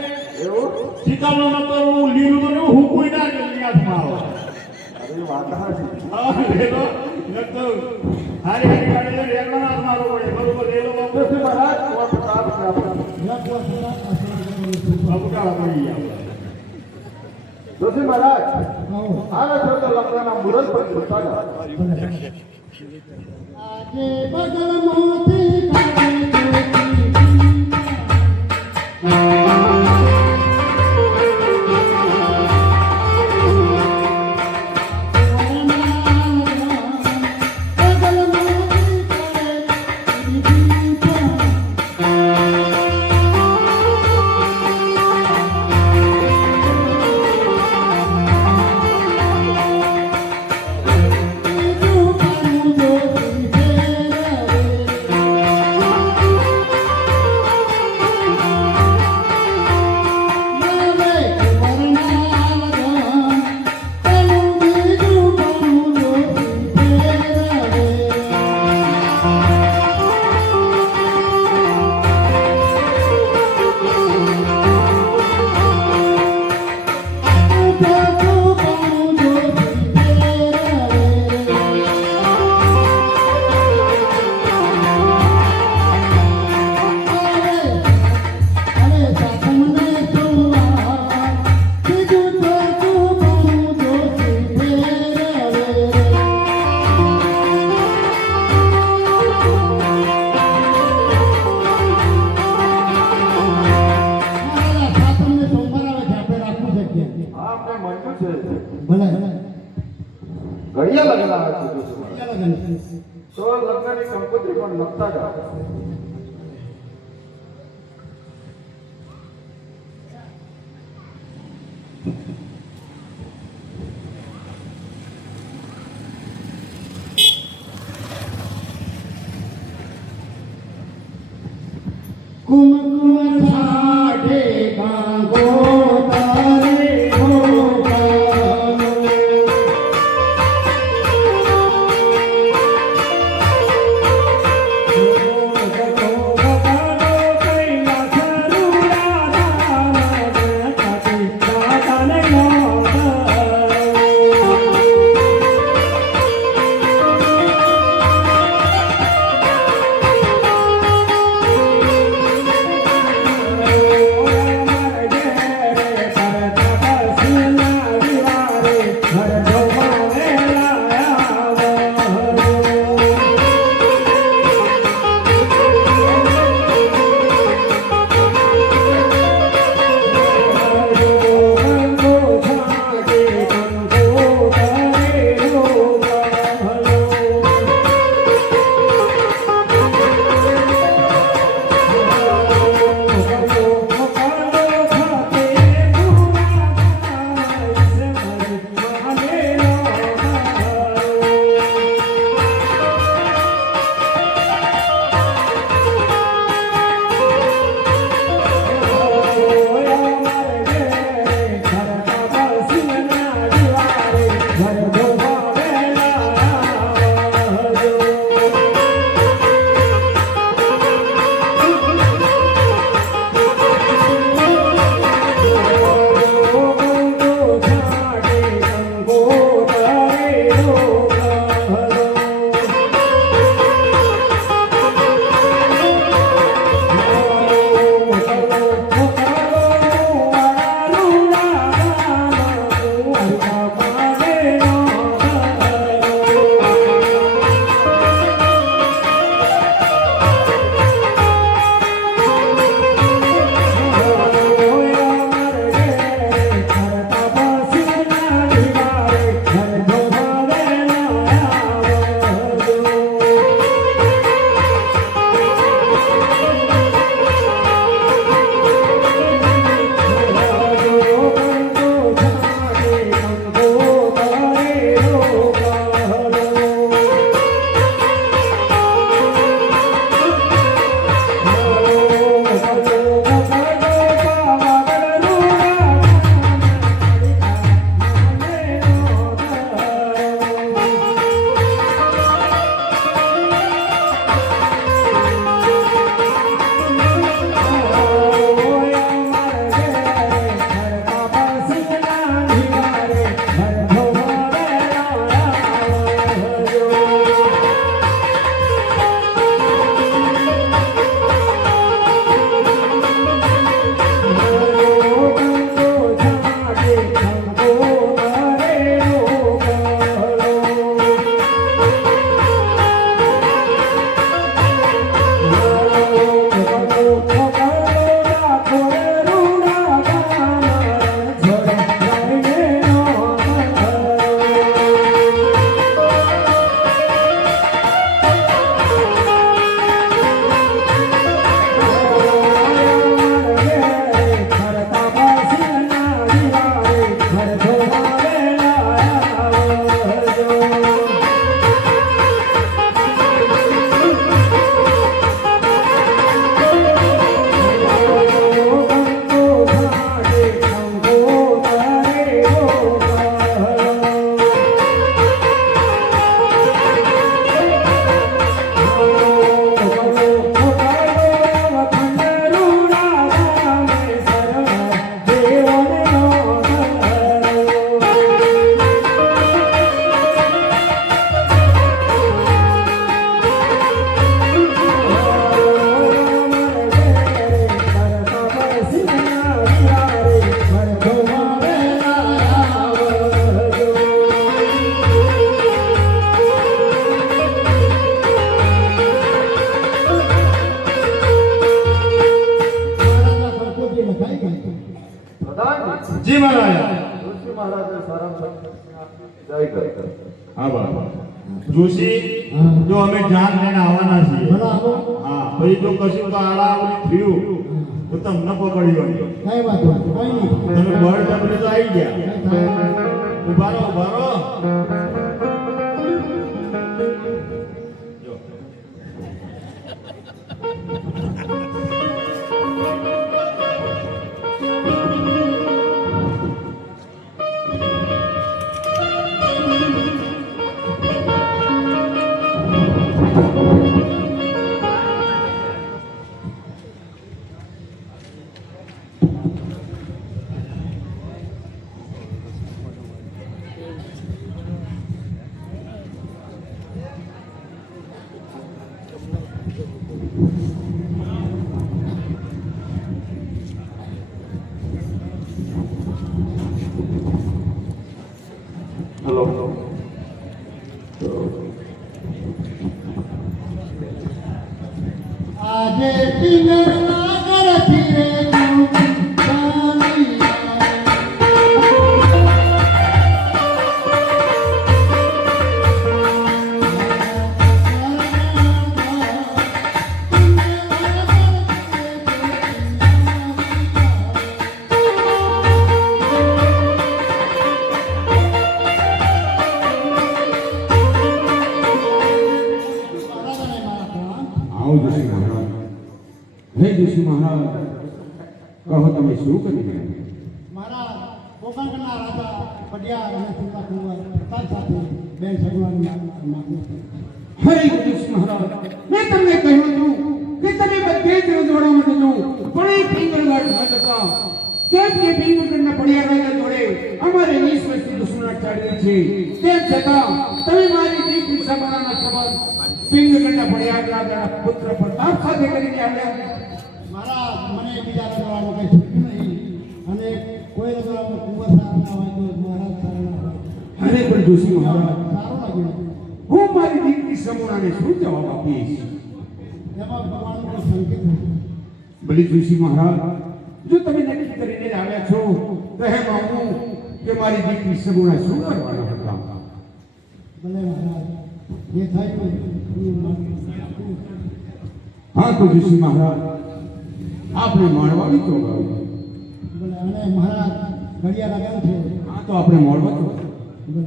એવું? શીતળનો નંબર હું લીલું તો નહીં, હું કોઈ ના કે હાથમાં આવો. અરે વાત હાચી. હા લેલો નતો હારી હારી ગાડી લઈને એકલો હાથ મારવો પડે. બરોબર લેલો બાપુ. જોશી મહારાજ, કોઈ પ્રતાપ ને આપણે એક વાર પ્રતાપ આશીર્વાદ કરું છું. બાપુ ટાળા પડી ગયા. જોશી મહારાજ, આવો. આવે છો તો લગ્નના મુહૂર્ત પર બતાવો. આજે બગલમાંથી કાઢી લગ્ન તો લગ્નની કંકોત્રી પણ લખતા જાઓ. કુમકુમ છાડે કાંગો તારે જી મહારાજ ઋષિ મહારાજે સારાંશ જય કર. આભાર. જોશી હા. જો અમે જાન લઈને આવવાના છીએ બરાબર હા પછી જો કશું તો આડાવડી થયું તો તમને પકડ્યો નહીં. કઈ વાત કઈ નહીં તમે બળ ડબલે તો આવી ગયા. કઈ થાય. ઉભા રહો ઉભા રહો. જો. હલો આજે પિંગળના ઘરથી રે ચાલી આવો જોશી મહારાજ. હે જોશી મહારાજ, કહો તમે શું કરી રહ્યા છો? મારા કોકણના રાજા પડિયા અને સીતા કુંવર પ્રતાપ સાથે બેન સગવાની માંગુ છું. હરે જોશી મહારાજ, મેં તમને કહ્યું હતું કે તમે બધે જ રજવાડા માટે જો પણ એ પિંગળગાટ ન જતા. કેમ કે પિંગળગઢના પડિયા રાજા જોડે અમારે 20 વર્ષથી દુશ્મનાટ ચાલી છે. તેમ છતાં તમે મારી દીકરી સમાના સંબંધ પિંગળગઢના પડિયા રાજાના પુત્ર પ્રતાપ સાથે કરીને આવ્યા. મારા મને બીજા રજવાડામાં કઈ છૂટ્યું નહીં અને કોઈ રજવાડામાં કુંવર સારા ના હોય તો મહારાજ સારા ના હોય. હરે પણ જોશી મહારાજ, સારું લાગ્યું હું મારી દીકરી સમૂહાને શું જવાબ આપીશ? એમાં ભગવાનનો કોઈ સંકેત નથી. ભલે જોશી મહારાજ, જો તમે નક્કી કરીને જ આવ્યા છો તો હે માનું કે મારી દીકરી સમૂહના શું કરવાના હતા? ભલે મહારાજ જે થયું એ માનું. હા તો જોશી મહારાજ, આપણે માળવાની ચોગાવી. ભલે અને મહારાજ ઘડિયા લગાવ છે. હા તો આપણે માળવા ચોગાવી. ભલે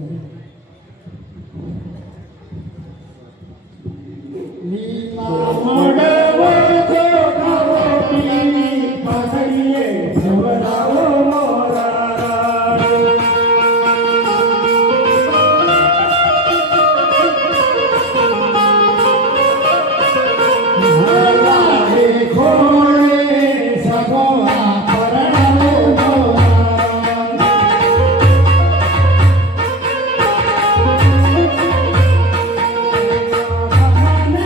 લીલા મોડવો ચોગાવો પીની પાઘડીએ સવડાવો મોરા હલાવે ખોળે સગોવા પરણાવો મોરા ભગવાને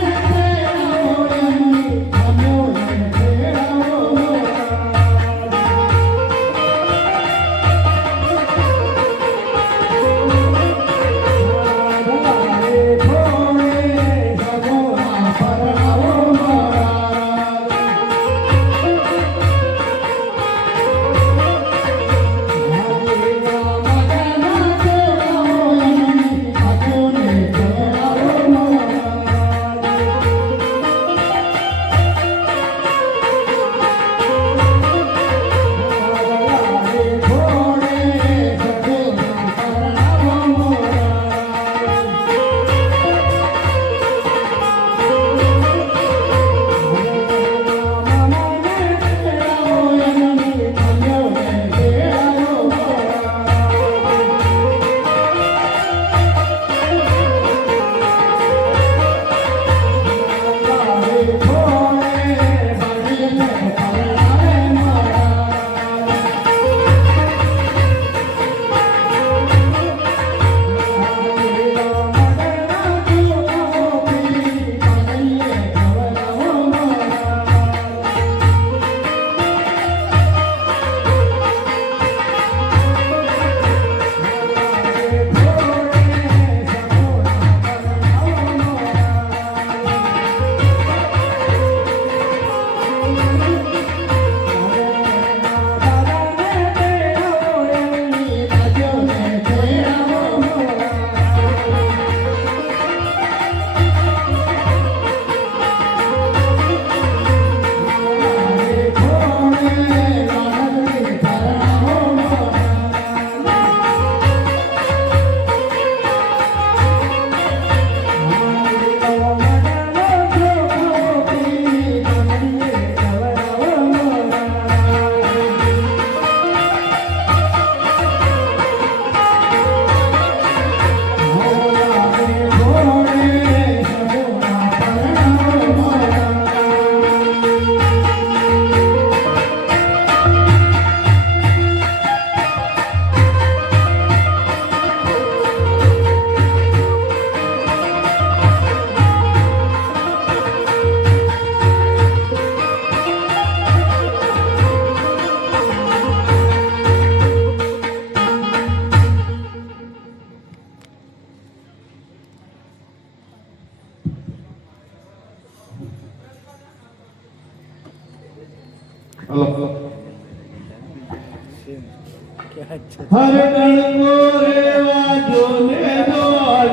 હર ગણકો રેવા જોને દો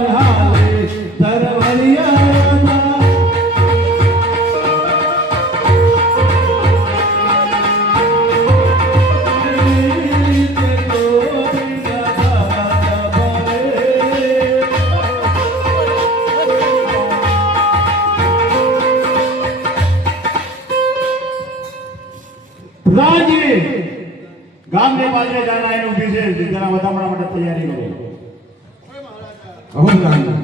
હાલે ધરવરિયા રાજી ગામને બાજરે જાના એનું વિશેષ જરા વધામણા માટે તૈયારી કરો હવે રાણી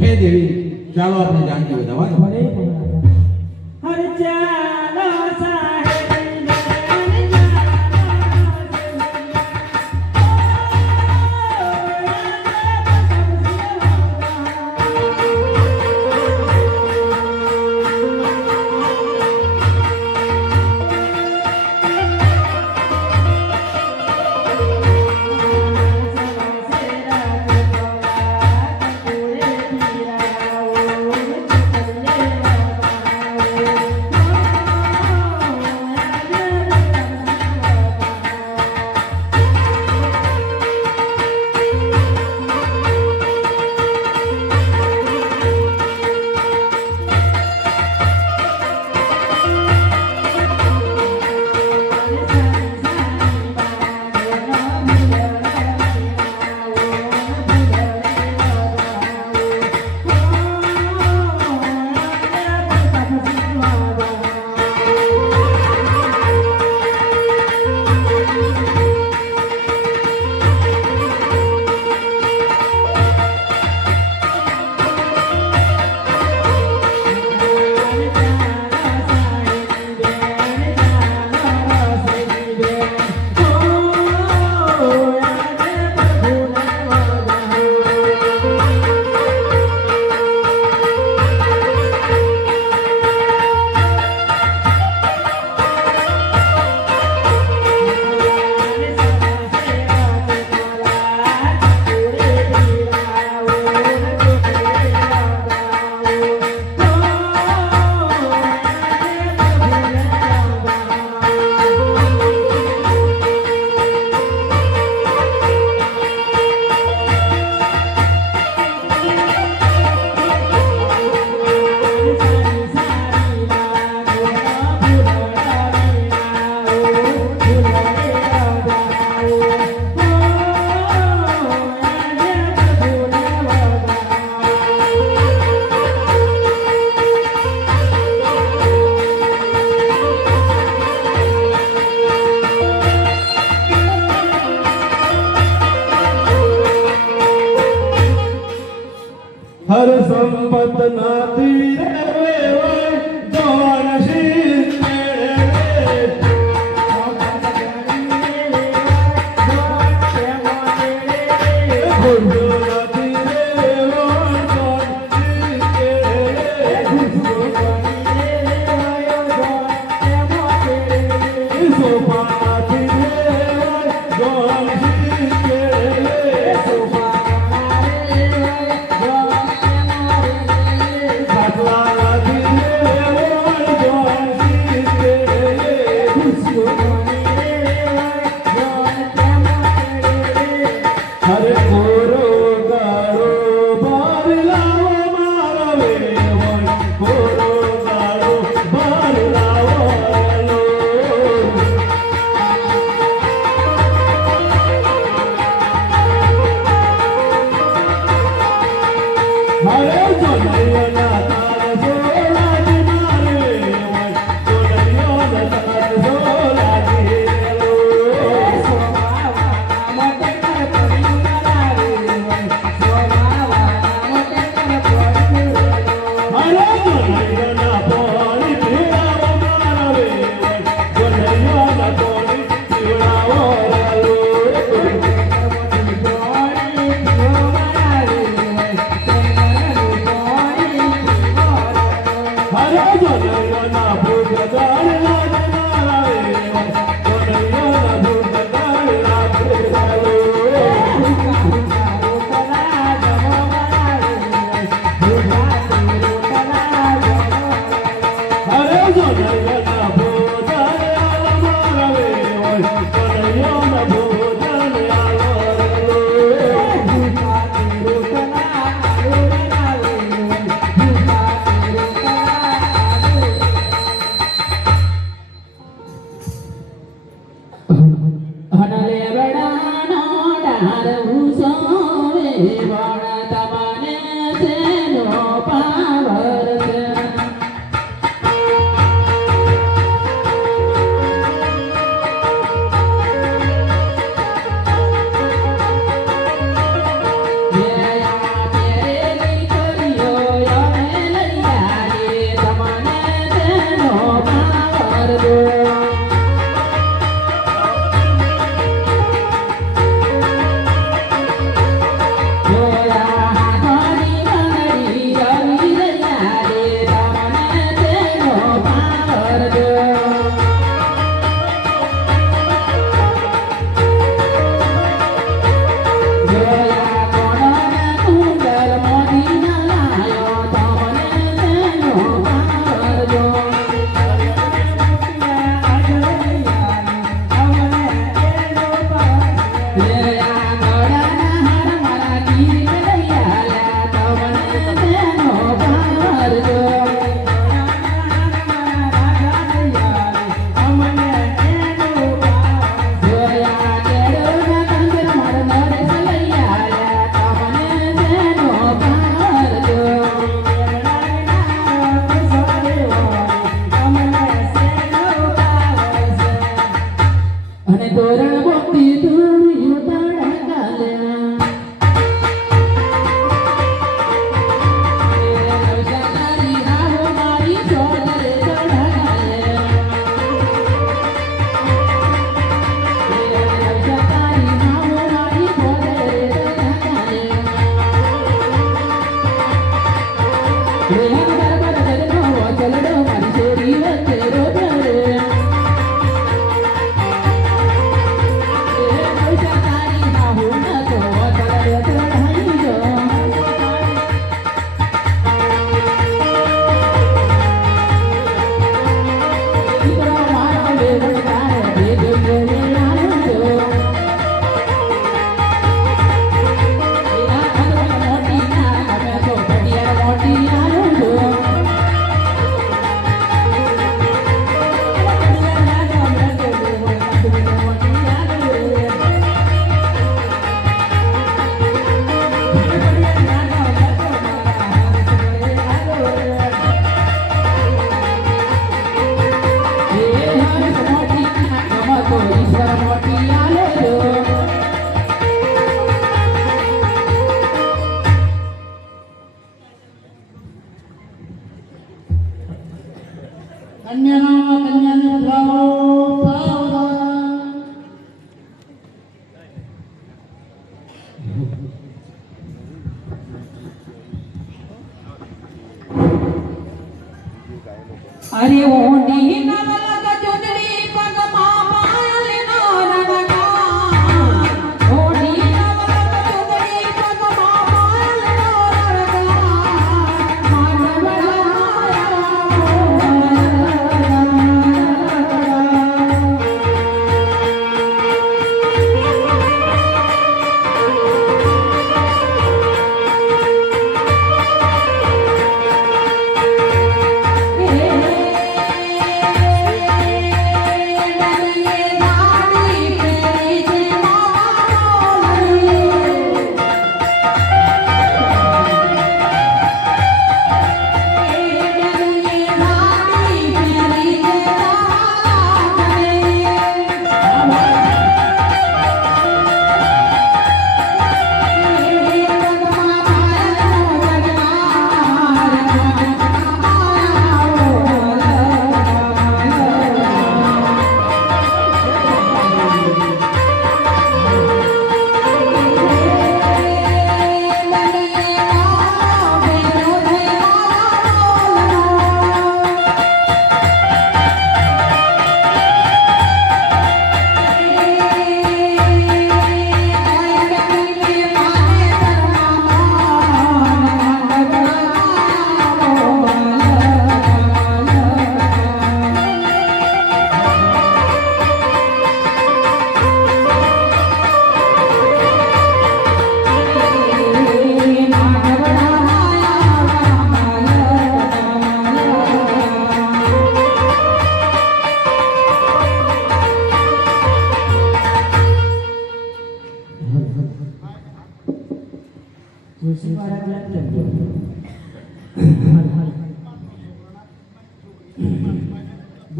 હે દેવી ચાલો આપણે જાનકી વધાવવા ભલે મહારાજા હર ચાલો સાહેબ હર સંપત નાતી રે દોણ શીત Bye. હરે જો નૈયના તાર સોલાજી મારે હોય જો નૈયના તાર સોલાજી લો હરે જો નૈયના પોણી પીવડાવો મારા રે હોય જો નૈયના પોણી પીવડાવો લો હરે જો નૈયના ભૂત દાળ લાગે મારા રે હોય જો નૈયના ભૂત દાળ લાગે લો હરે જો નૈયના ભૂત દાળ મારા રે હોય જો નૈયના ભૂત દાળ લો હનલે બડાનો ડાર ઉસોવે વણ તમને તેનો પાવર છે મેયા તેરી કર્યો યમે લૈયા તમને તેનો પાવર દો અને તોરણ બોતી તું તારા કાલ્યા નવસારી હારો મારી છોડરે ચઢાયા નવસારી હારો મારી છોડરે ચઢાયા ચલડો મારી છોડી વચ્ચે રોજરે કન્યાને પધરાવો અરે ઓડી નવલક ચુંદડી પગમાં પાયલ નો રણગા ઓડી નવલક ચુંદડી પગમાં પાયલ નો રણગા માનવડા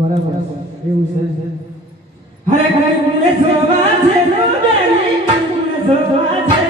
બરાબર છે એવું છે હરે ગુણે સવા છે નો બેની ગુણે સવા છે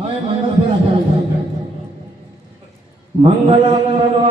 હવે મંગળ ફેરા ચાલુ થાય મંગલમ ભગવાન